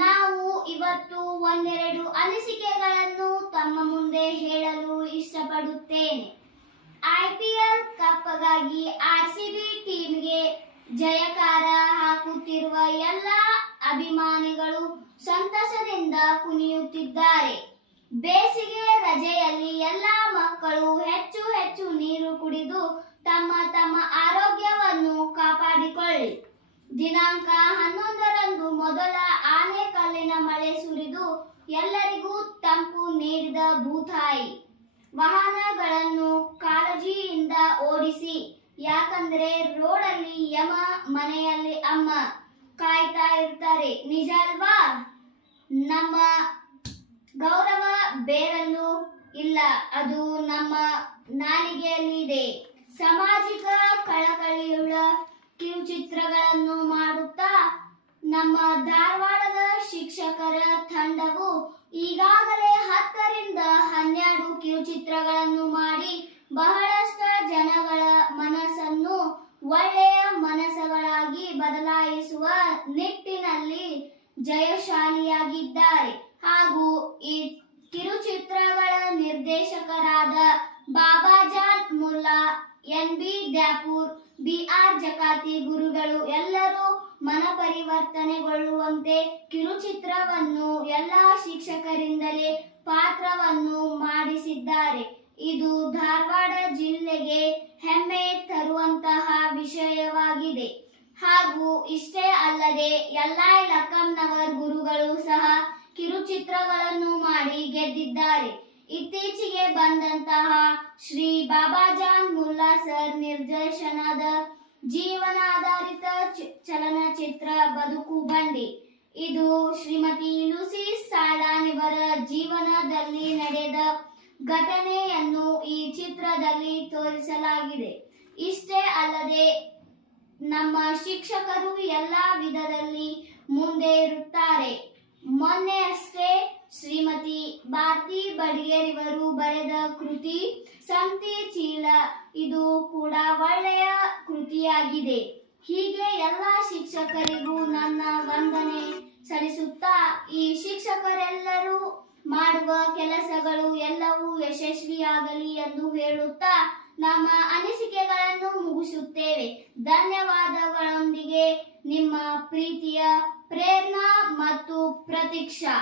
ನಾವು ಇವತ್ತು ಒಂದೆರಡು ಅನಿಸಿಕೆಗಳನ್ನು ತಮ್ಮ ಮುಂದೆ ಹೇಳಲು ಇಷ್ಟಪಡುತ್ತೇನೆ. ಐಪಿಎಲ್ ಕಪ್ಗಾಗಿ ಆರ್ಸಿಬಿ ಟೀಮ್ಗೆ ಜಯಕಾರ ಹಾಕುತ್ತಿರುವ ಎಲ್ಲ ಅಭಿಮಾನಿಗಳು ಸಂತಸದಿಂದ ಕುಣಿಯುತ್ತಿದ್ದಾರೆ. ಬೇಸಿಗೆ ರಜೆಯಲ್ಲಿ ಎಲ್ಲ ಮಕ್ಕಳು ಹೆಚ್ಚು ಹೆಚ್ಚು ನೀರು ಕುಡಿದು ತಮ್ಮ ತಮ್ಮ ಆರೋಗ್ಯವನ್ನು ಕಾಪಾಡಿಕೊಳ್ಳಿ. ದಿನಾಂಕ 11ರಂದು ಮೊದಲ ಆನೆಕಲ್ಲಿನ ಮಳೆ ಸುರಿದು ಎಲ್ಲರಿಗೂ ತಂಪು ನೀಡಿದ ಭೂತಾಯಿ. ವಾಹನಗಳನ್ನು ಕಾಳಜಿಯಿಂದ ಓಡಿಸಿ, ಯಾಕಂದ್ರೆ ರೋಡಲ್ಲಿ ಯಮ, ಮನೆಯಲ್ಲಿ ಅಮ್ಮ ಕಾಯ್ತಾ ಇರ್ತಾರೆ. ನಿಜ ಅಲ್ವಾ? ನಮ್ಮ ಗೌರವ ಬೇರೆಲ್ಲೂ ಇಲ್ಲ, ಅದು ನಮ್ಮ ನಾಲಿಗೆಯಲ್ಲಿ ಇದೆ. ಸಾಮಾಜಿಕ ಕಳಕಳಿಯುಳ್ಳ ಕಿರುಚಿತ್ರಗಳನ್ನು ಮಾಡುತ್ತಾ ನಮ್ಮ ಧಾರವಾಡದ ಶಿಕ್ಷಕರ ತಂಡವು ಈಗಾಗಲೇ 10ರಿಂದ 12 ಕಿರುಚಿತ್ರಗಳನ್ನು ಮಾಡಿ ಬಹಳಷ್ಟು ಜನಗಳ ಮನಸ್ಸನ್ನು ಒಳ್ಳೆಯ ಮನಸ್ಸುಗಳಾಗಿ ಬದಲಾಯಿಸುವ ನಿಟ್ಟಿನಲ್ಲಿ ಜಯಶಾಲಿಯಾಗಿದ್ದಾರೆ. ಹಾಗೂ ಈ ಕಿರುಚಿತ್ರಗಳ ನಿರ್ದೇಶಕರಾದ ಬಾಬಾಜಾನ್ ಮುಲ್ಲಾ, ಎನ್.ಬಿ. ದ್ಯಾಪೂರ್, ಬಿ.ಆರ್. ಜಕಾತಿ ಗುರುಗಳು ಎಲ್ಲರೂ ಮನಪರಿವರ್ತನೆಗೊಳ್ಳುವಂತೆ ಕಿರುಚಿತ್ರವನ್ನು ಎಲ್ಲ ಶಿಕ್ಷಕರಿಂದಲೇ ಪಾತ್ರವನ್ನು ಮಾಡಿಸಿದ್ದಾರೆ. ಇದು ಧಾರವಾಡ ಜಿಲ್ಲೆಗೆ ಹೆಮ್ಮೆ ತರುವಂತಹ ವಿಷಯವಾಗಿದೆ. ಹಾಗೂ ಇಷ್ಟೇ ಅಲ್ಲದೆ ಯಲ್ಲಾಯ್ ಲಕ್ಕಮ್ಮನವರ್ ಗುರುಗಳು ಸಹ ಕಿರುಚಿತ್ರಗಳನ್ನು ಮಾಡಿ ಗೆದ್ದಿದ್ದಾರೆ. ಇತ್ತೀಚೆಗೆ ಬಂದಂತಹ ಶ್ರೀ ಬಾಬಾಜಾನ್ ಮುಲ್ಲಾ ಸರ್ ನಿರ್ದೇಶನದ ಜೀವನಾಧಾರಿತ ಚಲನಚಿತ್ರ ಬದುಕು ಬಂಡಿ. ಇದು ಶ್ರೀಮತಿ ಲೂಸಿ ಸಾಲ್ಡನ್ ಇವರ ಜೀವನದಲ್ಲಿ ನಡೆದ ಘಟನೆಯನ್ನು ಈ ಚಿತ್ರದಲ್ಲಿ ತೋರಿಸಲಾಗಿದೆ. ಇಷ್ಟೇ ಅಲ್ಲದೆ ನಮ್ಮ ಶಿಕ್ಷಕರು ಎಲ್ಲ ವಿಧದಲ್ಲಿ ಮುಂದೆ ಇರುತ್ತಾರೆ. ಮೊನ್ನೆಯಷ್ಟೇ ಶ್ರೀಮತಿ ಭಾರತಿ ಬಡಿಗೇರಿವರು ಬರೆದ ಕೃತಿ ಸಂತಿ ಚೀಲ, ಇದು ಕೂಡ ಒಳ್ಳೆಯ ಕೃತಿಯಾಗಿದೆ. ಹೀಗೆ ಎಲ್ಲ ಶಿಕ್ಷಕರಿಗೂ ನನ್ನ ವಂದನೆ ಸಲ್ಲಿಸುತ್ತಾ, ಈ ಶಿಕ್ಷಕರೆಲ್ಲರೂ ಮಾಡುವ ಕೆಲಸಗಳು ಎಲ್ಲವೂ ಯಶಸ್ವಿಯಾಗಲಿ ಎಂದು ಹೇಳುತ್ತಾ ನಮ್ಮ ಅನಿಸಿಕೆಗಳನ್ನು ಮುಗಿಸುತ್ತೇವೆ. ಧನ್ಯವಾದಗಳೊಂದಿಗೆ ನಿಮ್ಮ ಪ್ರೀತಿಯ ಪ್ರೇರಣಾ ಮತ್ತು ಪ್ರತೀಕ್ಷಾ.